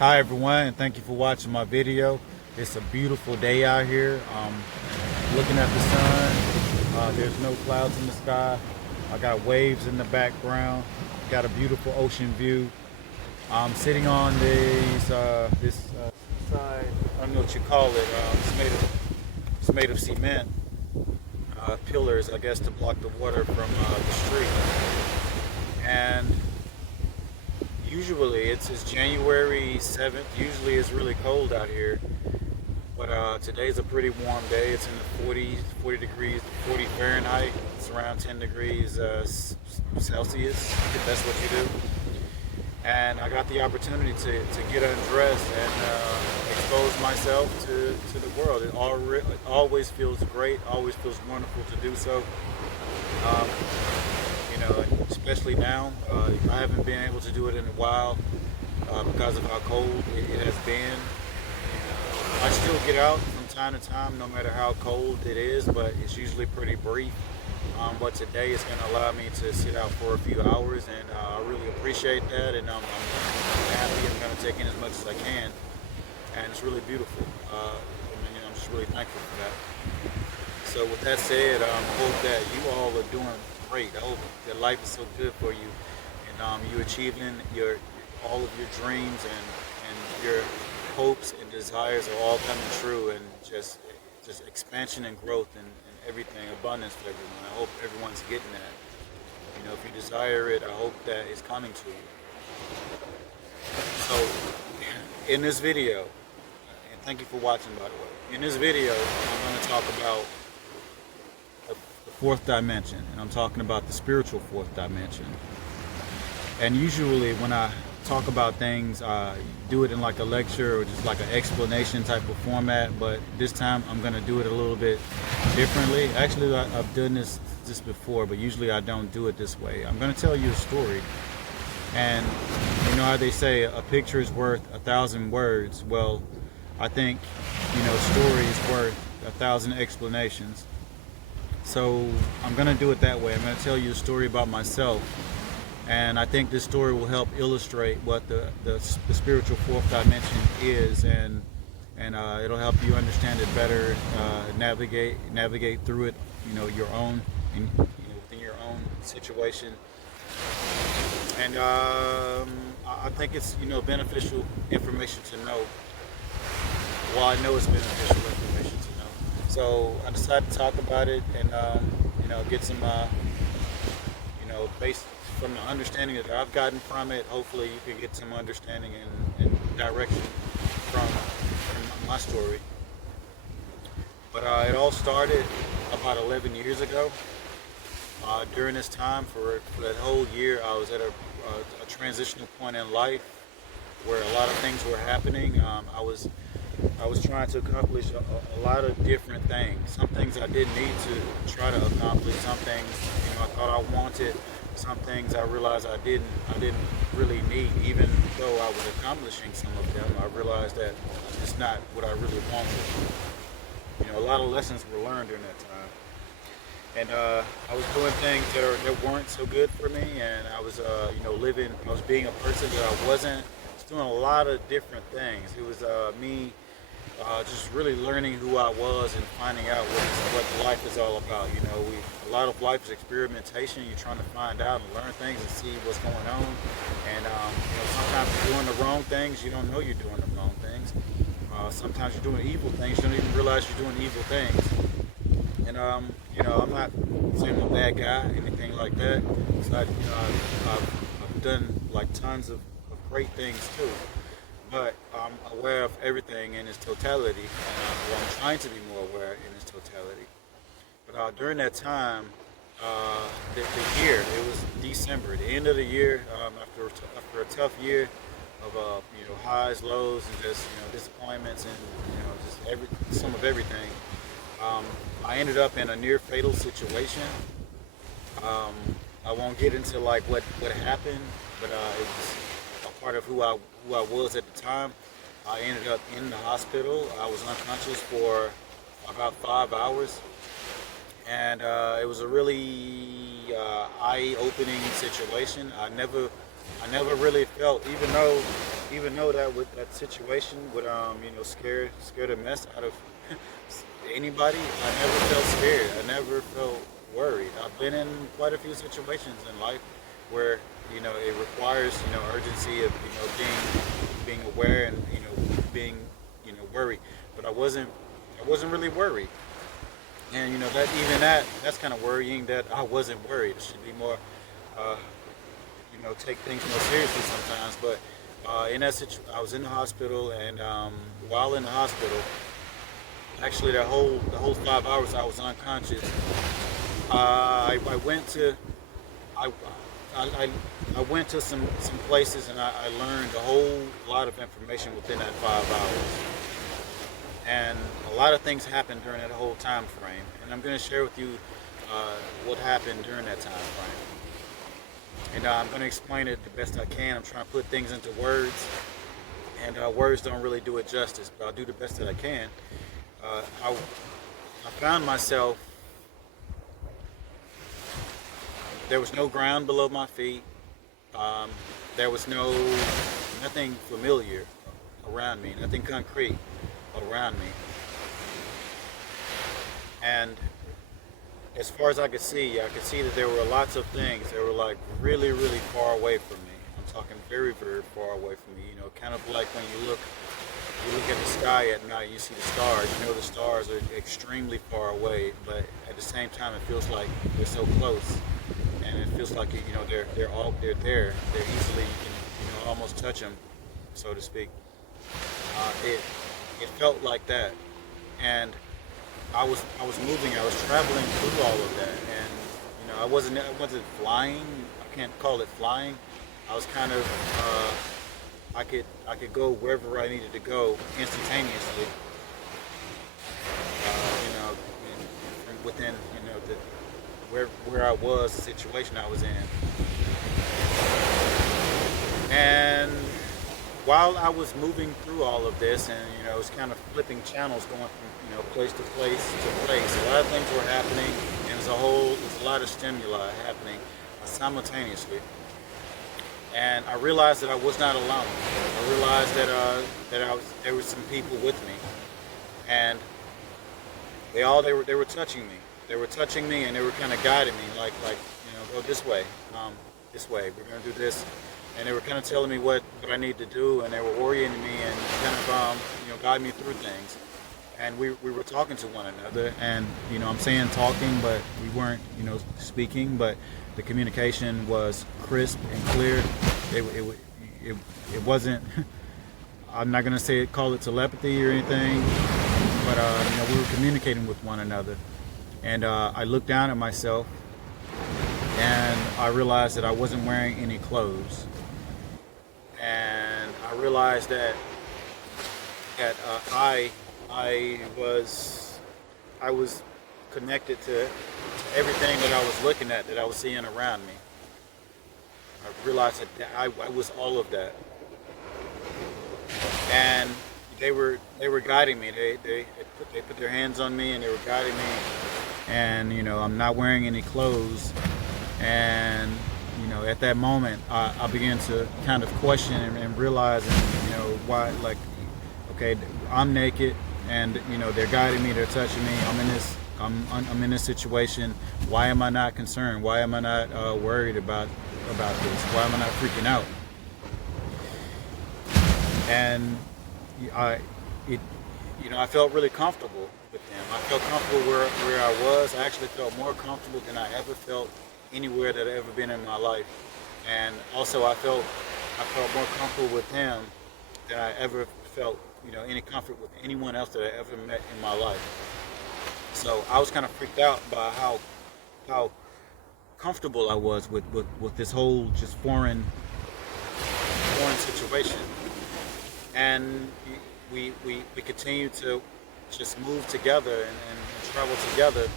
Hi everyone, and thank you for watching my video. It's a beautiful day out here. Looking at the sun. There's no clouds in the sky. I got waves in the background. Got a beautiful ocean view. I'm sitting on this seaside. I don't know what you call it. It's made of cement pillars, I guess, to block the water from the street. And usually it's January 7th. Usually it's really cold out here. But today's a pretty warm day. It's in the 40 degrees, 40 Fahrenheit. It's around 10 degrees Celsius, if that's what you do. And I got the opportunity to get undressed and expose myself to the world. It always feels great, always feels wonderful to do so. Um, Especially now. I haven't been able to do it in a while because of how cold it has been. I still get out from time to time, no matter how cold it is, but it's usually pretty brief. But today it's going to allow me to sit out for a few hours, and I really appreciate that. And I'm happy. I'm going to take in as much as I can, and it's really beautiful. I'm just really thankful for that. So with that said, I hope that you all are doing great. I hope that life is so good for you, and you achieving all of your dreams and your hopes and desires are all coming true, and just expansion and growth and everything, abundance for everyone. I hope everyone's getting that. If you desire it, I hope that it's coming to you. So, in this video, and thank you for watching, by the way. In this video, I'm going to talk about the fourth dimension, and I'm talking about the spiritual fourth dimension. And usually, when I talk about things, do it in like a lecture or just like an explanation type of format, but this time I'm going to do it a little bit differently. Actually, I've done this before, but usually I don't do it this way. I'm going to tell you a story, and you know how they say a picture is worth 1,000 words. Well, I think a story is worth 1,000 explanations. So I'm going to do it that way. I'm going to tell you a story about myself. And I think this story will help illustrate what the spiritual fourth dimension is, and it'll help you understand it better, navigate through it, your own, within your own situation. And I think it's beneficial information to know. Well, I know it's beneficial information to know. So I decided to talk about it and get some based from the understanding that I've gotten from it. Hopefully you can get some understanding and direction from my story. But it all started about 11 years ago. During this time, for that whole year, I was at a transitional point in life where a lot of things were happening. I was trying to accomplish a lot of different things. Some things I didn't need to try to accomplish. Some things I thought I wanted. Some things I realized I didn't really need. Even though I was accomplishing some of them, I realized that it's not what I really wanted. A lot of lessons were learned during that time. And I was doing things that weren't so good for me, and I was I was being a person that I wasn't. I was doing a lot of different things. It was me just really learning who I was and finding out what life is all about. A lot of life is experimentation. You're trying to find out and learn things and see what's going on. And sometimes you're doing the wrong things. You don't know you're doing the wrong things. Sometimes you're doing evil things. You don't even realize you're doing evil things. And I'm not saying I'm a bad guy, anything like that. So I've done like tons of great things too. But I'm aware of everything in its totality, and I'm trying to be more aware in its totality. But during that time, the year, it was December, the end of the year, after a tough year of highs, lows, and just disappointments, and just some of everything. I ended up in a near fatal situation. I won't get into like what happened, but it was a part of who I was at the time. I ended up in the hospital. I was unconscious for about 5 hours, and it was a really eye-opening situation. I never really felt, even though even though that with that situation would scare the mess out of anybody, I never felt scared. I never felt worried. I've been in quite a few situations in life where it requires urgency of being aware and being worried. But I wasn't really worried. And that's kind of worrying that I wasn't worried. It should be more, uh, take things more seriously sometimes. But in that situation, I was in the hospital, and while in the hospital, actually the whole 5 hours I was unconscious. I went to I, I went to some places, and I learned a whole lot of information within that 5 hours. And a lot of things happened during that whole time frame, and I'm going to share with you what happened during that time frame. And I'm going to explain it the best I can. I'm trying to put things into words, and words don't really do it justice, but I'll do the best that I can. I found myself, there was no ground below my feet. There was nothing familiar around me, nothing concrete around me. And as far as I could see that there were lots of things that were like really, really far away from me. I'm talking very, very far away from me. Kind of like when you look at the sky at night, you see the stars. The stars are extremely far away, but at the same time, it feels like they're so close, and it feels like they're there. They're easily, you can almost touch them, so to speak. It felt like that, and I was moving. I was traveling through all of that, and I wasn't flying. I can't call it flying. I was kind of I could go wherever I needed to go instantaneously. From within the where I was, the situation I was in, and while I was moving through all of this, and it was kind of flipping channels, going from place to place to place. A lot of things were happening, and there's a lot of stimuli happening simultaneously. And I realized that I was not alone. I realized that there were some people with me, and they were touching me. They were touching me, and they were kind of guiding me, like go this way, we're gonna do this. And they were kind of telling me what I need to do, and they were orienting me and kind of guide me through things. And we were talking to one another, and I'm saying talking, but we weren't speaking, but the communication was crisp and clear. It wasn't. I'm not gonna call it telepathy or anything, but we were communicating with one another. And I looked down at myself, and I realized that I wasn't wearing any clothes. And I realized that I was connected to everything that I was looking at, that I was seeing around me. I realized that I was all of that, and they were guiding me. They put their hands on me, and they were guiding me. And I'm not wearing any clothes, and at that moment, I began to kind of question and realize, why, like, okay, I'm naked, and they're guiding me, they're touching me. I'm in this situation. Why am I not concerned? Why am I not worried about this? Why am I not freaking out? And I felt really comfortable with them. I felt comfortable where I was. I actually felt more comfortable than I ever felt anywhere that I've ever been in my life. And also I felt more comfortable with him than I ever felt, any comfort with anyone else that I ever met in my life. So I was kind of freaked out by how comfortable I was with this whole just foreign situation. And we continued to just move together and travel together.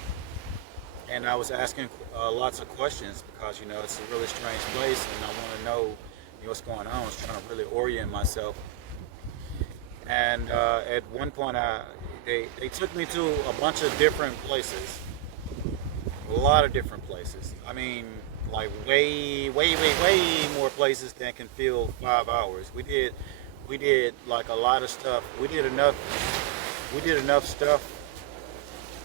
And I was asking lots of questions, because it's a really strange place, and I want to know what's going on. I was trying to really orient myself. And at one point, they took me to a bunch of different places, a lot of different places. I mean, like way more places than can fill 5 hours. We did we did like a lot of stuff. We did enough stuff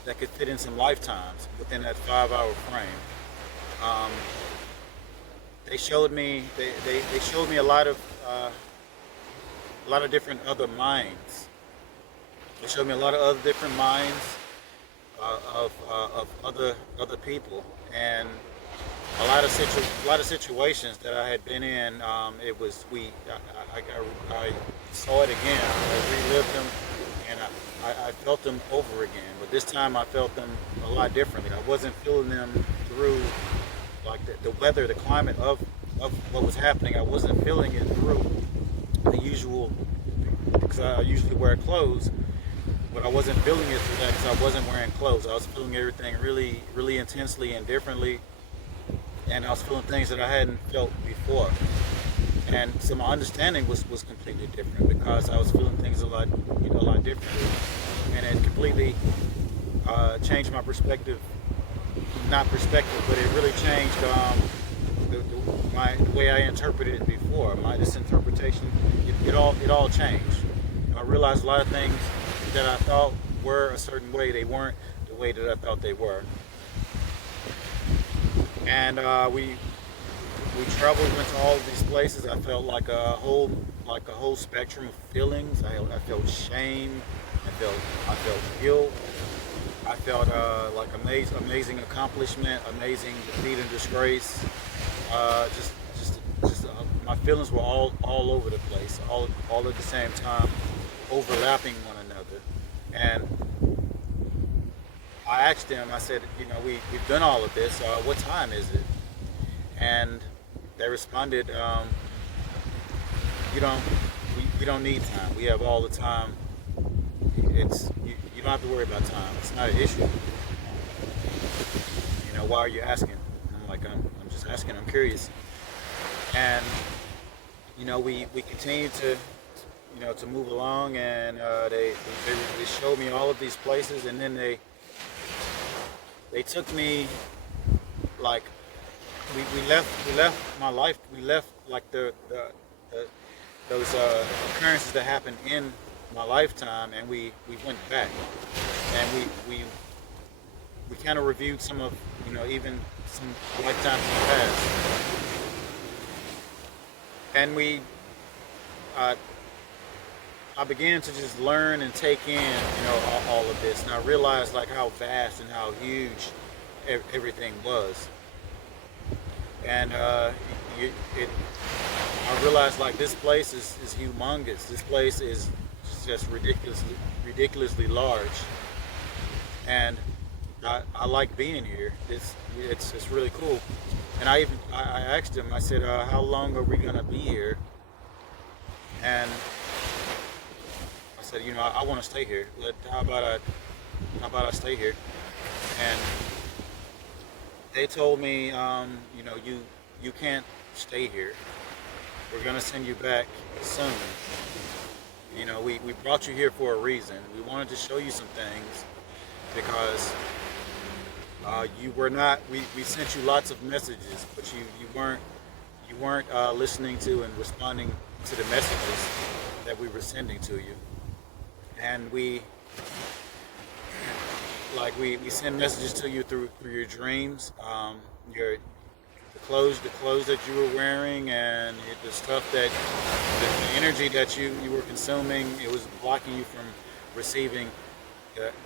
that could fit in some lifetimes within that 5 hour frame. Um, they showed me a lot of different other minds. They showed me a lot of other different minds of other people, and a lot of situations that I had been in. It was I saw it again. I relived them, and I felt them over again. But this time I felt them a lot differently. I wasn't feeling them through like the weather, the climate of what was happening. I wasn't feeling it through the usual, because I usually wear clothes, but I wasn't feeling it through that because I wasn't wearing clothes. I was feeling everything really, really intensely and differently, and I was feeling things that I hadn't felt before. And so my understanding was completely different because I was feeling things a lot differently, and it completely changed my perspective. Not perspective, but it really changed the way I interpreted it before. This interpretation, it all changed. I realized a lot of things that I thought were a certain way, they weren't the way that I thought they were. And we traveled, went to all of these places. I felt like a whole spectrum of feelings. I felt shame. I felt guilt. I felt like amazing accomplishment, amazing defeat and disgrace. My feelings were all over the place, all at the same time, overlapping one another. And I asked them. I said, we've done all of this. What time is it? And they responded, we don't need time. We have all the time. You don't have to worry about time. It's not an issue. Why are you asking? I'm like, I'm just asking. I'm curious. And we continue to move along, and they showed me all of these places, and then they took me, like, we left my life. We left like those occurrences that happened in my lifetime, and we went back, and we kind of reviewed some of even some lifetimes in the past, and I began to just learn and take in all of this, and I realized like how vast and how huge everything was, and I realized like this place is humongous. This place is just ridiculously large, and I like being here. It's really cool. And I asked him. I said, "How long are we gonna be here?" And I said, I want to stay here. How about I stay here? And they told me, you can't stay here. We're gonna send you back soon. We brought you here for a reason. We wanted to show you some things because you were not. We sent you lots of messages, but you weren't listening to and responding to the messages that we were sending to you. And we send messages to you through your dreams, the clothes that you were wearing, and the stuff that the energy that you were consuming. It was blocking you from receiving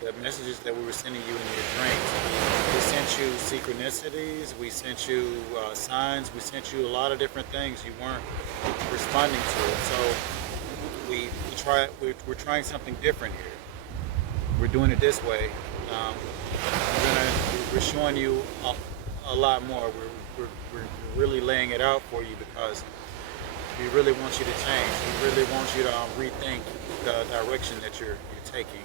the messages that we were sending you in your dreams. We sent you synchronicities, we sent you signs, we sent you a lot of different things. You weren't responding to it. So we're trying something different here. We're doing it this way. We're showing you a lot more. We're really laying it out for you because we really want you to change. We really want you to rethink the direction that you're taking.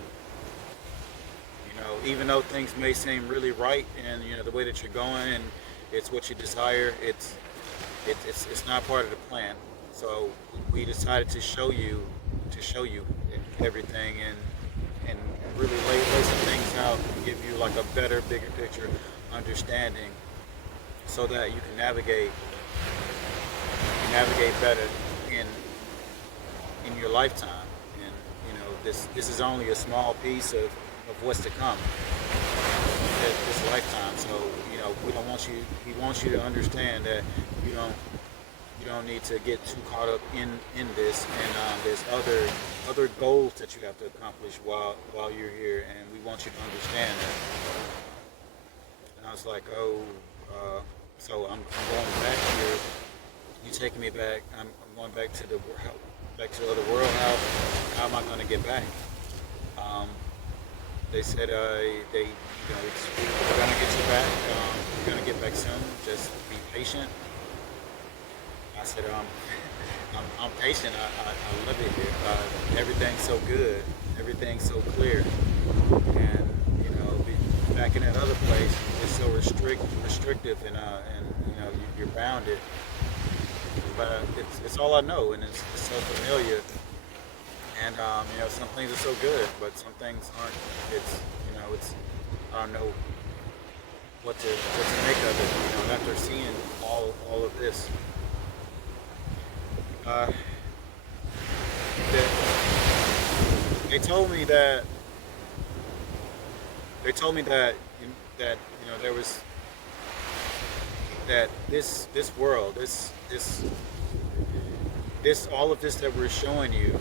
Even though things may seem really right, and the way that you're going, and it's what you desire, it's not part of the plan. So we decided to show you everything, and really lay some things out and give you like a better, bigger picture understanding, so that you can navigate better in your lifetime, and this is only a small piece of what's to come this lifetime. So we don't want you. He wants you to understand that you don't you don't need to get too caught up in this, and there's other goals that you have to accomplish while you're here, and we want you to understand that. And I was like, oh, so I'm going back here. You taking me back? I'm going back to the other world. How am I going to get back? They said we're going to get you back. We're going to get back soon. Just be patient. I said, I'm patient. I love it here. Everything's so good. Everything's so clear. And back in that other place, it's so restrictive, and you're bounded. But it's all I know, and it's so familiar. And some things are so good, but some things aren't. It's I don't know what to make of it. After seeing all of this. They told me that there was that this world, this all of this that we're showing you,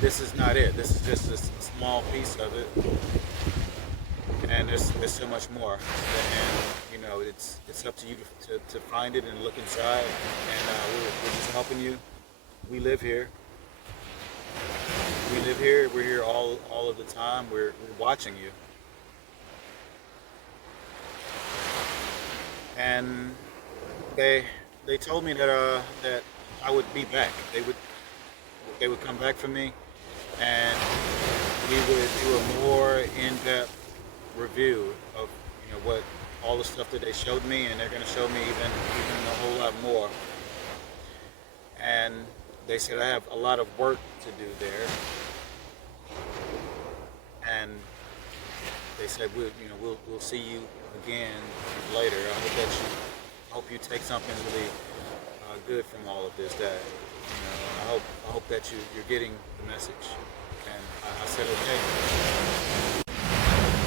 this is not it. This is just a small piece of it, and there's so much more. And it's up to you to find it and look inside. And we're just helping you. We live here. We're here all of the time. We're watching you. And they told me that I would be back. They would come back for me, and we would do a more in-depth review of what all the stuff that they showed me, and they're going to show me even a whole lot more. And they said I have a lot of work to do there, and they said we'll see you again later. I hope you take something really good from all of this. That I hope that you're getting the message. And I said okay.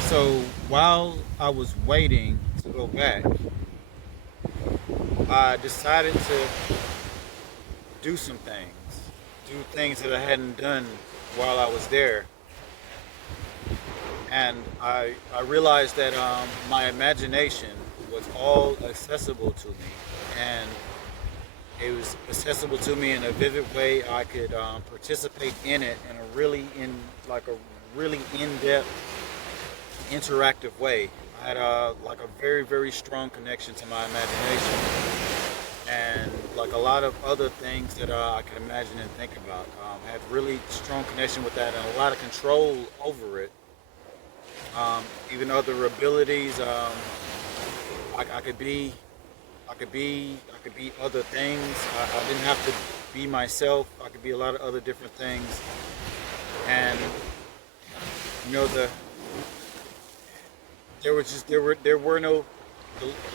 So while I was waiting to go back, I decided to do some things that I hadn't done while I was there. And I realized that my imagination was all accessible to me, and it was accessible to me in a vivid way. I could participate in it in a really in-depth, interactive way. I had a very, very strong connection to my imagination, and like a lot of other things that I could imagine and think about. I had really strong connection with that, and a lot of control over it. Even other abilities. I could be other things. I didn't have to be myself. I could be a lot of other different things. And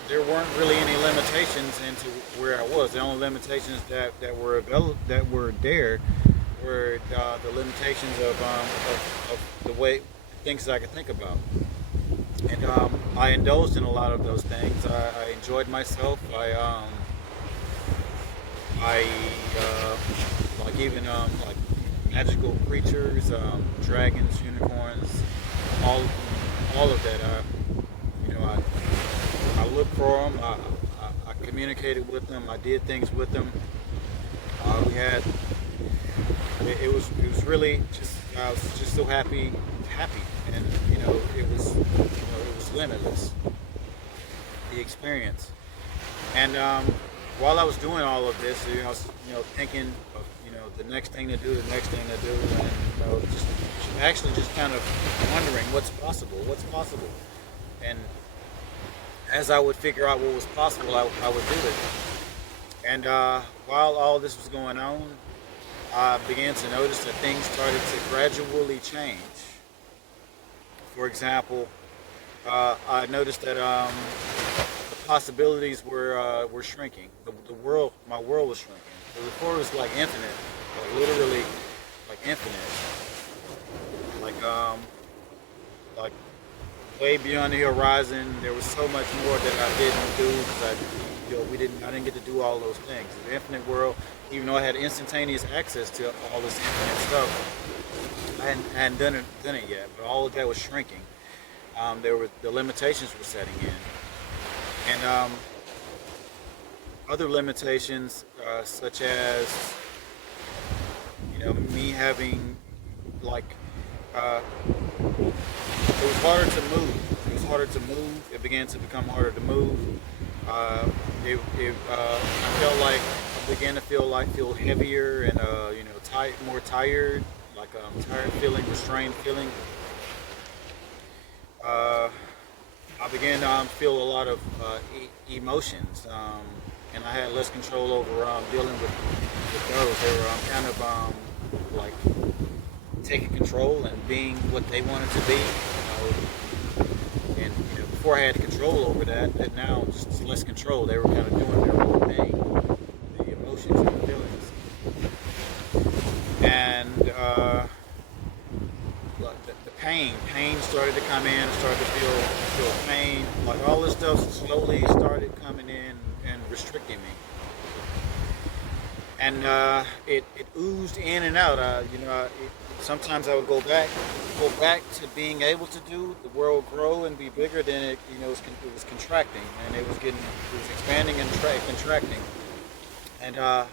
there weren't really any limitations into where I was. The only limitations that were there were the limitations of the way things that I could think about. And I indulged in a lot of those things. I enjoyed myself. I like even like magical creatures, dragons, unicorns, all of that. I looked for them. I communicated with them. I did things with them. It was really just, I was just so happy, and it was limitless, the experience. And while I was doing all of this, I was thinking of the next thing to do, and just kind of wondering what's possible. And as I would figure out what was possible, I would do it. And while all this was going on, I began to notice that things started to gradually change. For example, I noticed that the possibilities were shrinking. My world was shrinking. So before it was like infinite, literally like infinite, like like way beyond the horizon. There was so much more that I didn't do because I didn't get to do all those things. The infinite world, even though I had instantaneous access to all this infinite stuff, I hadn't done it yet. But all of that was shrinking. The limitations were setting in, and other limitations such as me having like uh, it was harder to move. It was harder to move. It began to become harder to move. Uh, I felt like I began to feel heavier and more tired, like tired feeling, restrained feeling. Uh, I began to feel a lot of emotions, and I had less control over dealing with those. They were kind of like taking control and being what they wanted to be. And before I had control over that, and now just less control. They were kind of doing their own thing, the emotions and the feelings, and the pain started to come in. I started to feel pain. Like all this stuff slowly started coming in and restricting me. And it oozed in and out. Sometimes I would go back to being able to do the world grow and be bigger. Then it was contracting, and it was expanding and contracting. And I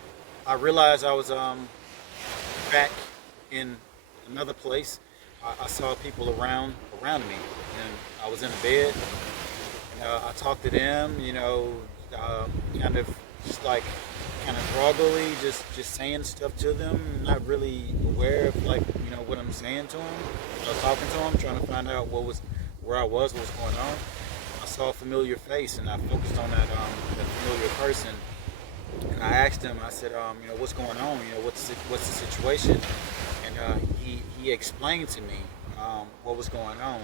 realized I was back in another place. I saw people around me, and I was in a bed. And I talked to them. Kind of just like kind of groggily, just saying stuff to them, not really aware of what I'm saying to them. I was talking to them, trying to find out where I was, what was going on. I saw a familiar face, and I focused on that familiar person. And I asked him, I said, what's going on? What's the situation? And he explained to me what was going on.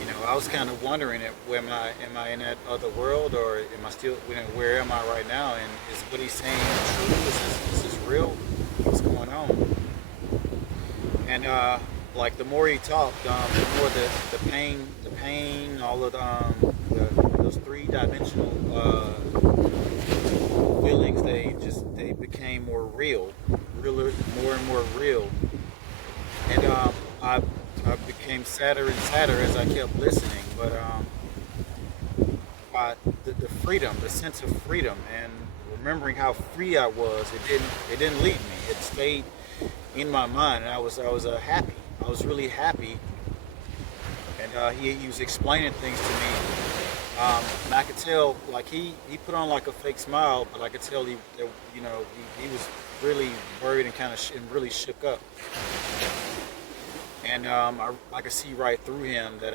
And I was kind of wondering, am I in that other world, or am I still? Where am I right now? And is what he's saying true? Is this real? What's going on? And like the more he talked, the more the pain, all of those three-dimensional feelings, they became more real, more and more real. And I became sadder and sadder as I kept listening. But the freedom, the sense of freedom, and remembering how free I was, it didn't leave me. It stayed in my mind, and I was happy. I was really happy. And he was explaining things to me, and I could tell, like he put on like a fake smile, but I could tell he was really worried and kind of really shook up. And I could see right through him that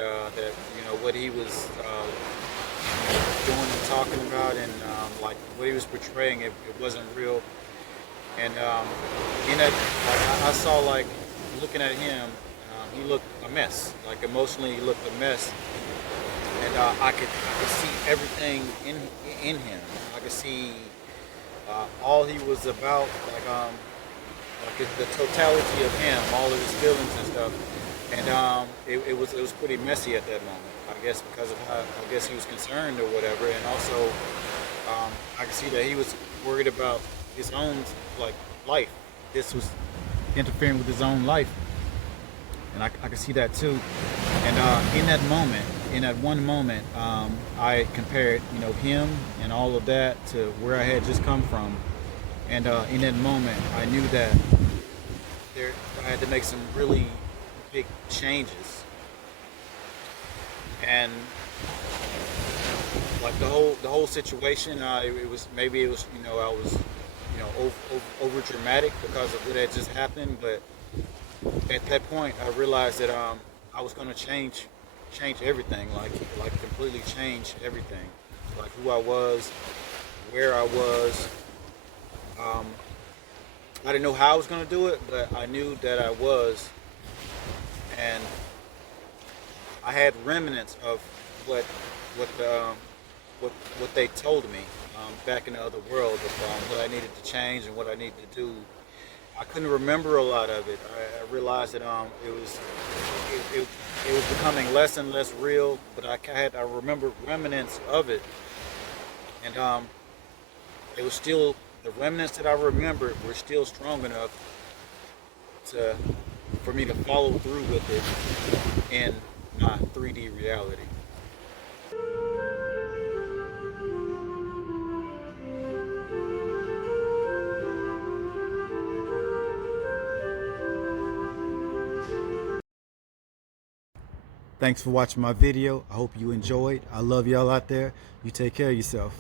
what he was doing and talking about, and like what he was portraying, it wasn't real. And I saw, like, looking at him, he looked a mess. Like emotionally, he looked a mess. And I could see everything in him. I could see all he was about, like the totality of him, all of his feelings and stuff. And it was pretty messy at that moment. I guess because of how he was concerned or whatever. And also I could see that he was worried about his own life. This was interfering with his own life, and I could see that too. And in that one moment, I compared him and all of that to where I had just come from. And in that moment, I knew that I had to make some really big changes. And like the whole situation, it was I was over dramatic because of what had just happened. But at that point, I realized that I was going to change everything, like completely change everything, like who I was, where I was. I didn't know how I was going to do it, but I knew that I was. And I had remnants of what what they told me back in the other world of what I needed to change and what I needed to do. I couldn't remember a lot of it. I realized that it was becoming less and less real, but I remember remnants of it, and it was still the remnants that I remembered were still strong enough to for me to follow through with it in my 3D reality. Thanks for watching my video. I hope you enjoyed. I love y'all out there. You take care of yourself.